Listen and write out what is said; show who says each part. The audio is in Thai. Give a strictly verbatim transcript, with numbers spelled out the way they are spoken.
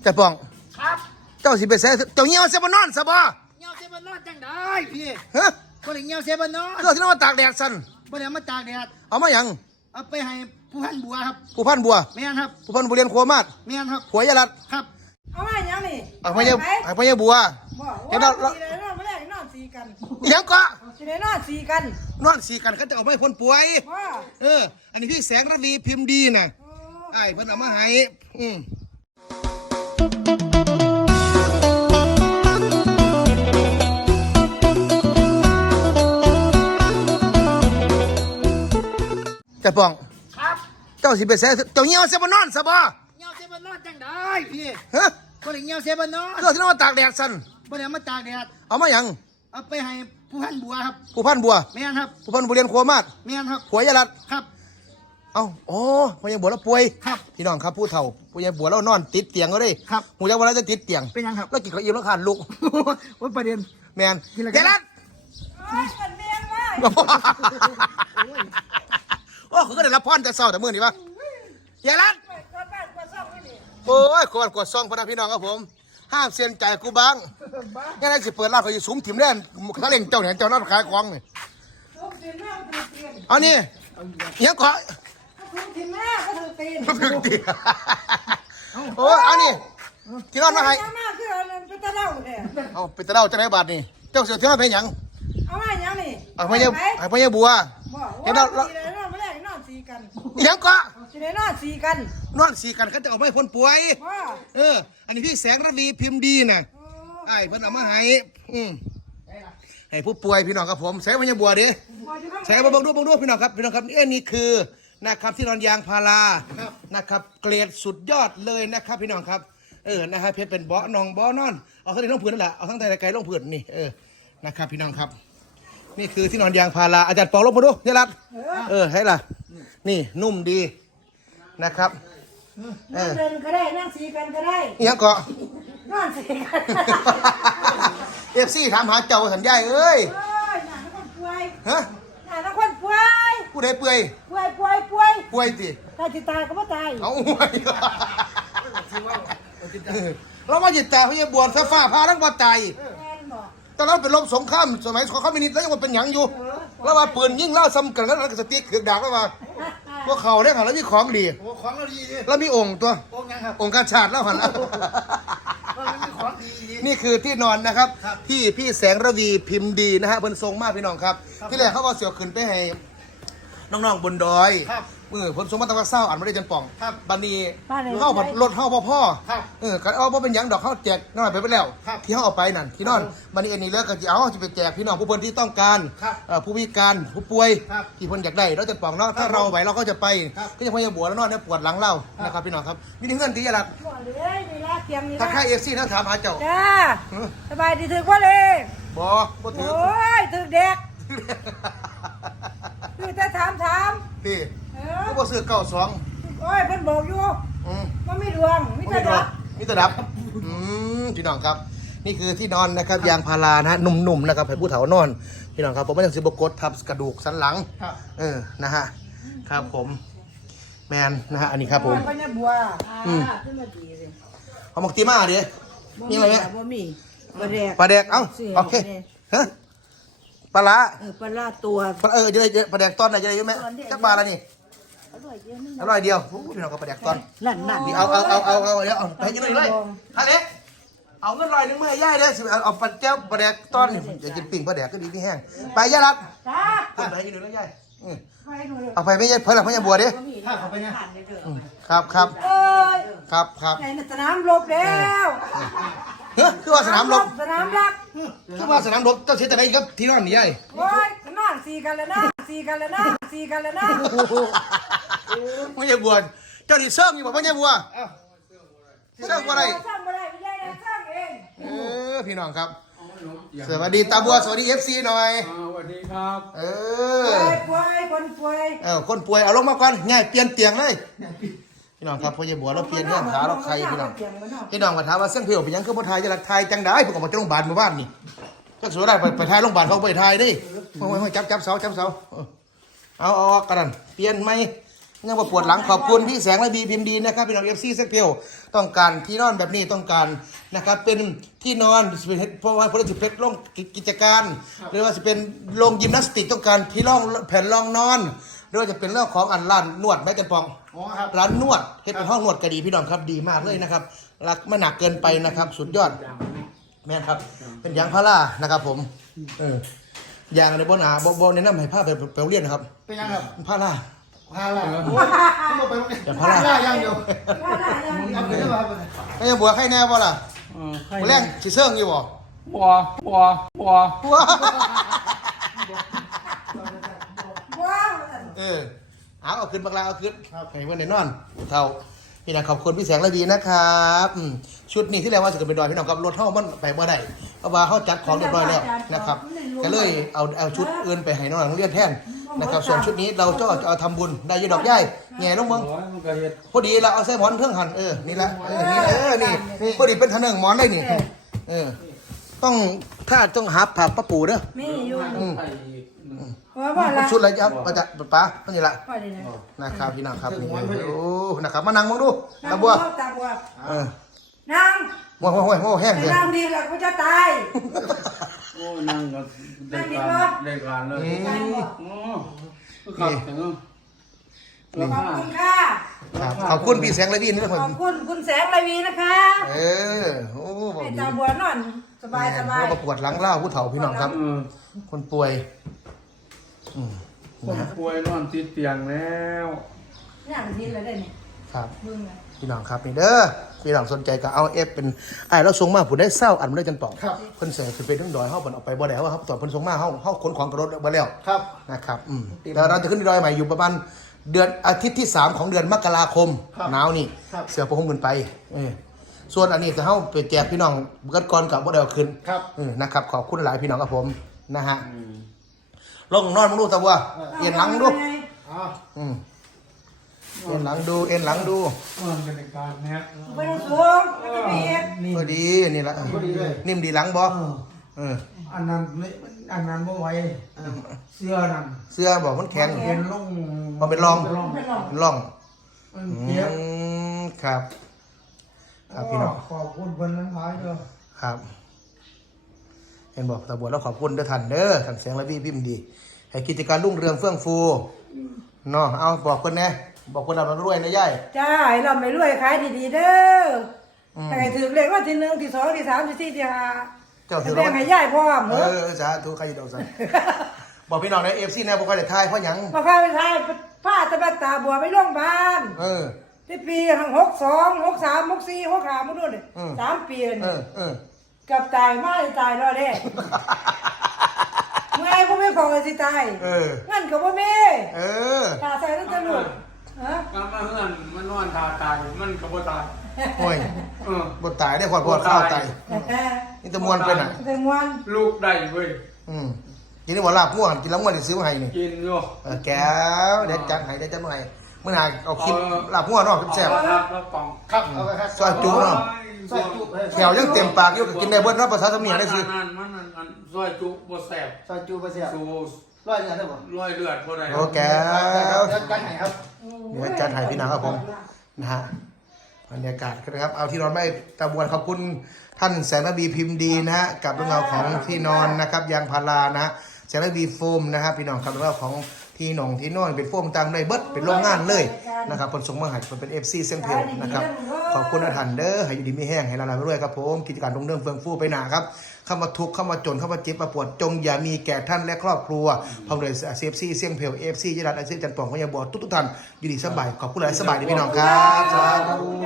Speaker 1: จะป้อง
Speaker 2: ครับ
Speaker 1: เจ้าสิไปแซ่เจ้าเงี้ยวเสียบนนอนซะบ่
Speaker 2: เงี้ยวเซบันนอนจังได้พี่
Speaker 1: ฮะ
Speaker 2: บ่ได้เงี้ยวเซบันนอน
Speaker 1: เจ้าที่นอนมาตากแดดสั่น
Speaker 2: บ่ได้มาตากแดด
Speaker 1: เอามาหยัง
Speaker 2: เอาไปให้ผู้พันบัวครับ
Speaker 1: ผู้พันบัว
Speaker 2: แม่นครับ
Speaker 1: ผู้พันบัวเรียนครัวมาด
Speaker 2: แม่นครับ
Speaker 1: หัวยาลัด
Speaker 2: ครับ
Speaker 3: เอามาอย่างนี้
Speaker 1: เอาไปยังเอาไปยังบัว
Speaker 3: เห็นเราเรานอนไม่ได้นอนสีกัน
Speaker 1: ยังก็
Speaker 3: สิได้นอนสีกัน
Speaker 1: นอนสีกันเขาจะเอาไปคนป่วยเอออันนี้พี่แสงระวีพิมพ์ดีน่ะไอ้เพิ่นเอามาให้อืมจะป้อง
Speaker 2: ครับ
Speaker 1: เจ้าสิไปแซ่เจ้าเงี้ยวเสียบนนอนซะบ่
Speaker 2: เงี้ยวเซบันนอนจังได้พี่
Speaker 1: ฮะ
Speaker 2: บ่ได้เงี้ยวเซบันนอน
Speaker 1: เจ้าที่นอนมาตากแดดสั่น
Speaker 2: บ่ได้มาตากแดด
Speaker 1: เอามาหยัง
Speaker 2: เอาไปให้ผู้พันบัวครับ
Speaker 1: ผู้พันบัว
Speaker 2: แม่นครับ
Speaker 1: ผู้พันบัวเรียนครัวมาด
Speaker 2: แม่นครับ
Speaker 1: หัวยาลัด
Speaker 2: ครับ
Speaker 1: เอ้าอ๋อผู้ใหญ่บัวเราป่วย
Speaker 2: ครับ
Speaker 1: พี่น้องครับผู้เฒ่าผู้ใหญ่บัวเรานอนติดเตียงก็ได้
Speaker 2: ครับ
Speaker 1: หูจักว่าเราจะติดเตียง
Speaker 2: เป็นยังครับ
Speaker 1: แล้วกินข้าวอิ่มแล้วขาดลุก
Speaker 2: ว่าประเด็น
Speaker 1: แมนแกรัดโอ้เขาก็ได้รับพรแต่เศร้าแต่มื้อนี้วะแกรัดโอ้ยกดกดซองพนักพี่น้องครับผมห้ามเสียนใจกูบ้างยังไงสิเปิดร้านเขาอยู่สูงถิ่มแน่นเขาเล่นเจ้าเนี่ยเจ้านั่นขายของนี่เอานี่ยังเกาะ
Speaker 3: ทีมแม่ก็ถือตีน
Speaker 1: ถึงตีโอ้เอานี่ที่นอนมาให้
Speaker 3: คือเป็นตะเล่าเนี่ย
Speaker 1: เอาเป็นตะเล่าจะได้บาทนี่เจ้าเสือที่นอนเป็นหยัง
Speaker 3: เอามาอย่างนี้
Speaker 1: เอาไปยังเอาไปยังบัว
Speaker 3: เห็นเราเรานอนไม่ได้นอนสีกัน
Speaker 1: ยังเกาะ
Speaker 3: สิได้นอนสีกัน
Speaker 1: นอนสีกันเขาจะเอาไปคนป่วยเอออันนี้พี่แสงระวีพิมพ์ดีน่ะไอ้เพิ่นเอามาให้อืมให้ผู้ป่วยพี่น้องครับผมใส่ไปยังบัวดิใส่มาบังดูบังดูพี่น้องครับพี่น้องครับเอ้นี่คือนะครับที่นอนยางพารานะครับเกรดสุดยอดเลยนะครับพี่น้องครับเออนะครับเพชรเป็นเบาะนองเบาะนอนเอาทั้งในร่องผืนนั่นแหละเอาทั้งในไกลร่องผืนนี่เออนะครับพี่น้องครับนี่คือที่นอนยางพาราอาจารย์ปองลงมาดูยาลัดเออให้ล่ะนี่นุ่มดีนะครับ
Speaker 3: นั่งเดินก็ได้นั่งสีกันก็ได้
Speaker 1: เนี่ยเกาะ
Speaker 3: นอนสีกัน
Speaker 1: เอฟซีถามหาเจ้าสัญญาเอ้ย
Speaker 3: หนาคนป่วย
Speaker 1: ฮะ
Speaker 3: หนาคนป่วย
Speaker 1: ผู้ใดเปื่อย
Speaker 3: ป่วยป่วยป่วย
Speaker 1: ป่วยสิ
Speaker 3: ตายจิตตายก็ไม่ตาย
Speaker 1: เอาเราว่าจิตตายเพราะยังบวชซาฟ้าพาทั้งวันตายตอนนั้นเป็นลมสงครามสมัยสงครามมินิตแล้วยังเป็นหยังอยู่แล้วว่าปืนยิ่งเล่าซ้ำกันแล้วก็สติ๊กถือดาบแล้วว่าพวกเขาได้ค่ะแล้วมีของดี
Speaker 2: โอ้ของเราดี
Speaker 1: แล้วมีองค์ตัว
Speaker 2: องค์ยังครับ
Speaker 1: องค์การชาติแล้วหันแล้วนี่คือที่นอนนะครับที่พี่แสงระวีพิมพ์ดีนะฮะเพิ่นทรงมากพี่น้องครับที่แรกเขาก็เสียวขึ้นไปให้น้องๆบนดอยมือผลสมบัติว่าเศร้าอ่านไม่ได้จนป่องบันนี้เข้าผัดรถเข้าพ่อพ่อเออกันเอาเพราะเป็นยังดอกเข้าแจกน้อยไปไปแล้วที่เขาเอาไปนั่นที่นอนบันนี้เอ็นนี่เลิกกันจะเอาจะไปแจกพี่น้องผู้เพิ่นที่ต้องการผู้พิการผู้ป่วยที่เพิ่นอยากได้เราจะป่องเนาะถ้าเราไหวเราก็จะไปก็จะพยายามบวชแล้วนอนเนี่ยปวดหลังเล่านะครับพี่น้องครับมีเงื่อนดีอะไรถ้าใครเอฟซีนะถามหาเจ้า
Speaker 3: จ้าสบายดีถึงว่าเลย
Speaker 1: บอบ่ถือ
Speaker 3: โอ้ยถึงเด็กคือจะถามถาม
Speaker 1: พี่ก็บ่ซื้อเก้าสอง
Speaker 3: โอ้ยเพิ่นบอกอยู่มันไม่ดวงมิตรดับ
Speaker 1: มิตรดับอืมพี่น้องครับนี่คือที่นอนนะครับยางพารานะหนุ่มๆนะครับให้ผู้เฒ่านอนพี่น้องครับผมไม่ต้องซื้อบกดทับกระดูกสันหลังเออนะฮะครับผมแมนนะฮะอันนี้ครับผม
Speaker 3: ปัญญาบัว
Speaker 1: อืมเอาหมกตีมาดิมีอะไรไหม
Speaker 3: บ่มีปลาแดก
Speaker 1: ปลาแดกเอ้าโอเคฮะปลาละ
Speaker 3: เออปลาตัว
Speaker 1: เออจะได้ปลาแดกตอนไหนจะได้เยอะไหมจักปลาละนี่อร่อยเดียวพี่น้องกับปลาแดกตอน
Speaker 3: นั่นนั่น
Speaker 1: เอาเอาเอาเอาเอาเดี๋ยวเอาไปกินเลยฮะเล็กเอาเงินลอยนึงมาให้ย่ายได้สิเอาปลาแก้วปลาแดกตอนอย่ากินปิ่งปลาแดกก็ดีพี่แห้งไปย่ารัดเพิ่มไปกินหนึ่งแล้วย่ายเอาไปไม่ย่ายเพิ่มหลังไม่ย่ายบัวดิครับครับครับครับ
Speaker 3: ในสนามรบแล้ว
Speaker 1: เฮ้ยคือว่าสนามรบ
Speaker 3: สนามรัก
Speaker 1: คือว่าสนามรบเจ้าเสียแต่ไหนครับที่นอนนี่ย่าย
Speaker 3: โอ้ยนอนสีกันแล้วนะสีกันแล้วนะสีกันแล้วนะ
Speaker 1: ไม่ย่ายบัวเจ้าดิเซิร์ฟอยู่บอกไม่ย่ายบัวเซิร์ฟอะไร
Speaker 3: สร้างอะไรไม่ใช่สร้างเอง
Speaker 1: เออพี่น้องครับสวัสดีตาบัวสวัสดีเอฟซีหน่อย
Speaker 2: สวัสดีครับ
Speaker 1: เอ
Speaker 3: อป่วยคนป่วย
Speaker 1: เออคนป่วยเอาลงมาก่อนง่ายเปลี่ยนเตียงเลยพี่น้องครับพ่อใหญ่บัวเราเปลี่ยนเรื่องขาเราใครพี่น้องพี่น้องมาถามว่าเส้นเพียวเป็นยังคือพ่อไทยจะรักไทยจังได้ผมออกมาจากโรงพยาบาลมาบ้านนี่ก็สุดได้ไปไปไทยโรงพยาบาลเขาไปไทยดิโอ้ยจับจับเสาจับเสาเอาเอากระดันเปลี่ยนไหมยังมาปวดหลังขอบคุณพี่แสงและบีพิมพ์ดีนะครับพี่น้องเอฟซีเซ็กเพียวต้องการที่นอนแบบนี้ต้องการนะครับเป็นที่นอนเพราะว่าเพราะว่าจะเป็นโรงกิจการหรือว่าจะเป็นโรงยิมนาสติกต้องการที่รองแผ่นรองนอนหรือว่าจะเป็นเรื่องของอันร้านนวดไม้กันปอง
Speaker 2: อ๋อครับ
Speaker 1: ร้านนวดเฮ็ดเป็นห้องนวดก็ดีพี่น้องครับดีมากเลยนะครับรักไม่หนักเกินไปนะครับสุดยอดแม่นครับเป็นยางพารานะครับผมเออยางในบ่หนาบ่บ่แนะนำให้ผ้าไปไปเรียนนะครับ
Speaker 2: เป็นยังครับ
Speaker 1: ผ้ารา
Speaker 2: พาละโอ้ยต้องไปโรงเรียน
Speaker 1: อย่าพาละ
Speaker 2: พาละอย่างเดียว
Speaker 3: ว่าได้ยัง
Speaker 2: เอาไปได้ป่ะ
Speaker 1: ไม่ยังบัวไข่แน่บ่ล่ะ
Speaker 4: เออใคร
Speaker 1: มื้อแรงสิเซิงอยู่บ่
Speaker 4: บัวบัวบัว
Speaker 1: ว้า
Speaker 3: ว้าว
Speaker 1: เออเอาเอาขึ้นบักลาเอาขึ้นให้เพิ่นได้นอนเท่าพี่น้องขอบคุณพี่แสงระดีนะครับอืมชุดนี้ที่แล้วว่าจะเป็นดอยพี่น้องครับรถเฮามันไปบ่ได้เพราะว่าเฮาจัดของเรียบร้อยแล้วนะครับก็เลยเอาเอาชุดอื่นไปให้น้องโรงเรียนแทนนะครับส่วนชุดนี้เราจะเอาทำบุญได้อยี่ดอกใหญ่แง่ลงเบิ่ง
Speaker 4: ร้อยมันก็เฮ็ด
Speaker 1: พอดีเราเอาใส่หมอนเครื่องหันเออนี่ละเออนี่เออนี่พอดีเป็นทะเนิงหมอนเลยนี่เออต้องถ้าต้องหาผักป้าปูเด้อ
Speaker 3: มีอยู่
Speaker 1: อืม
Speaker 4: ไอ้อีกหนึ่ง
Speaker 3: ว่าว่าละ
Speaker 1: ชุดอะไรจะประจะป้าตัวนี้ละ
Speaker 3: ว่าได้นะ
Speaker 1: นะครับพี่น้องครับนี่โอ้นะครับมานั่งมองดูตาบัว
Speaker 3: ตาบัว
Speaker 1: เออ
Speaker 3: นั่ง
Speaker 1: โอ้ยโอ้ยโอ้ยแห้งเลย
Speaker 3: นั่งดีแล้วก็จะตาย
Speaker 4: โอ้นั่งก็ได้การได้การเลย
Speaker 3: ตายบ่
Speaker 4: โอ้ก็ขับถึง
Speaker 3: ขอบคุณค่ะ
Speaker 1: ครับขอบคุณพี่แสงระดีนี่ทุกค
Speaker 3: ข
Speaker 1: น
Speaker 3: อบคุณคุณแสงระวีนะคะ
Speaker 1: เออโอ้บอก
Speaker 3: ให้
Speaker 1: ดี
Speaker 3: ตาบัวนอนสบายสบาย
Speaker 1: เราประกวดหลังเล่าผู้เฒ่าพี่น้องครับ
Speaker 4: เออ
Speaker 1: คนป่วยอืม
Speaker 4: คนป่วยนอนติดเตียงแล้ว
Speaker 3: นั่งทีละได้นี่
Speaker 1: ครับ
Speaker 3: มึงอ่ะ
Speaker 1: พี่น้องครับนี่เด้อพี่น้องสนใจก็เอาเอฟเป็นไอ้เราส่งมาผู้ได้เศร้าอันไม่ได้จันตอบ
Speaker 2: ครับ
Speaker 1: เพิ่นเสียคือเป็นทั้งดอยเฮาเพิ่นเอาไปบ่ได้ว่าครับตอนเพิ่นส่งมาเฮาเฮาขนของกระรถบ่แล้ว
Speaker 2: ครับ
Speaker 1: นะครับอืมแต่เราจะขึ้นดอยใหม่อยู่ประมาณเดือนอาทิตย์ที่สามของเดือนมกราคมหนาวนี่เสือประคมขึ้นไปเออส่วนอันนี้จะเฮาไปแจกพี่น้องเบิดก่อนกับบ่ได้เอาขึ้น
Speaker 2: ครับ
Speaker 1: เออนะครับขอบคุณหลายพี่น้องครับผมนะฮะลงนอนมึงดูตะวัวเอ็นหลังมึงดู
Speaker 2: อ๋อ
Speaker 1: อืมเอ็นหลังดูเอ็นหลังดู
Speaker 4: มันเป็นการเนี้ย
Speaker 3: ไปดูสูงมันจะมีเอ็ด
Speaker 1: พอดีนี่ละนิ่มดีหลังบ่เออ
Speaker 5: อันนั้นไม่อันนั้นบ่ไหวเสื้อนั่น
Speaker 1: เสื้อบอกมันแข็ง
Speaker 5: เห็นลง
Speaker 1: มันเป็นรอง
Speaker 5: เป็นร่อง
Speaker 3: เป็นหลอก
Speaker 1: ร่อง
Speaker 5: มัน
Speaker 1: อื
Speaker 5: เจ็บ
Speaker 1: มครับ ครับพี่น้อง
Speaker 5: ขอบคุณเพิ่นหลายๆเด้อ
Speaker 1: ครับ เห็นบอกตาบวชแล้วขอบคุณเด้อท่านเด้อท่านแสงระวีพิมพ์ดี ให้กิจการรุ่งเรืองเฟื่องฟูเนาะเอาบอกคนแน่บอกคนเรารวยนะย่าย
Speaker 3: จ้าให้เราไม่รวยขายดีๆเด้ออให้ถือเลขว่าที่หนึ่งที่สองที่สามที่สี่ที่ห้า
Speaker 1: เจ้าถือ
Speaker 3: แบ่งให้ย่ายพร้อม
Speaker 1: เอ
Speaker 3: เหรอ
Speaker 1: อสาธุใครจะโดนสั่บอกพี่น้องในเอฟซีแน่บอกใครจะทายเพราะหยัง
Speaker 3: มาพาไปทายผ้าตะบัดตาบัวไปโรงพยาบาล
Speaker 1: เออ
Speaker 3: ที่ปีหกสองหกสามหกสี่หกห้ามาดูเลย
Speaker 1: อืม
Speaker 3: สามปี
Speaker 1: เอ
Speaker 3: นี่
Speaker 1: อเออ
Speaker 3: เกับตายไม่ตายรอดเด้เมื่อไงพวกไม่ของเลยสิตาย
Speaker 1: เออ
Speaker 3: งั้นก็บ่มี
Speaker 1: เออ
Speaker 3: ตาใส่ตั้งแต่ลูกฮะ
Speaker 4: กำมาเฮือนมันนอนตาตายมันก็บ่ตาย
Speaker 1: โอ้ย
Speaker 4: เออบ
Speaker 1: ทตายได้ขอดพอดข้าวตาย
Speaker 3: แต่
Speaker 1: นี่จะมวนไปไหน
Speaker 3: แต่มวน
Speaker 4: ลูกได้เว้ย
Speaker 1: อืมกินนี่ว่าลาบง่วงกินแล้วง่วงจะซื้อมาให้นี่
Speaker 4: กินอยู่
Speaker 1: เออแก้วเด็ดจัดให้เด็ดจัดมาให้เมื่อไหร่เอาคลิปลาบง่วงเนาะแซ่บ
Speaker 4: เอาละครับแล้วกล่อง
Speaker 2: ครับเอาไปครับ
Speaker 1: ซอยจุเนาะ
Speaker 2: ซอยจุเอ้ย
Speaker 1: แถวยังเต็มปากอยู่ก็กินได้เบิดเนาะภาษาสำเนียงได้สิ
Speaker 4: มันมันมันมันซอยจุบ่แซ่บ
Speaker 2: ซอยจุไปเสีย
Speaker 4: สู
Speaker 2: ร้อยเงินได้บ่
Speaker 4: ร้อยเลือดบ่ได้
Speaker 1: โอแก้ว
Speaker 2: เดี๋ยวกันไหนครับ
Speaker 1: เดี๋ยวจัดให้พี่น้องครับผมนะฮะบรรยากาศนะครับเอาที่นอนไม่ตะบวนขอบคุณท่านแสงระบีพิมพ์ดีนะฮะกับเรื่องราวของที่นอนนะครับยางพารานะฮะแสงระบีโฟมนะครับพี่น้องครับเรื่องราวของที่หนองที่นอนเป็นโฟมต่างในเบิดเป็นโรงงานเลยนะครับคนส่งมาให้เป็น เอฟ ซี เส้นเพลนะครับขอบคุณอาถรรพ์เด้อให้อยู่ดีไม่แห้งให้เราลายไปด้วยครับผมกิจการรุ่งเรืองเฟื่องฟูไปหนาครับเข้ามาทุกข์เข้ามาจนเข้ามาเจ็บมาปวดจงอย่ามีแก่ท่านและครอบครัวพร้อมด้วยเซฟซีเสียงเพลเอฟซียรัตอาเซียนจันทร์ปองพยาบอลทุกทุกๆท่านอยู่ดีสบายขอบคุณหลายสบายดีพี่น้องครับสาธุ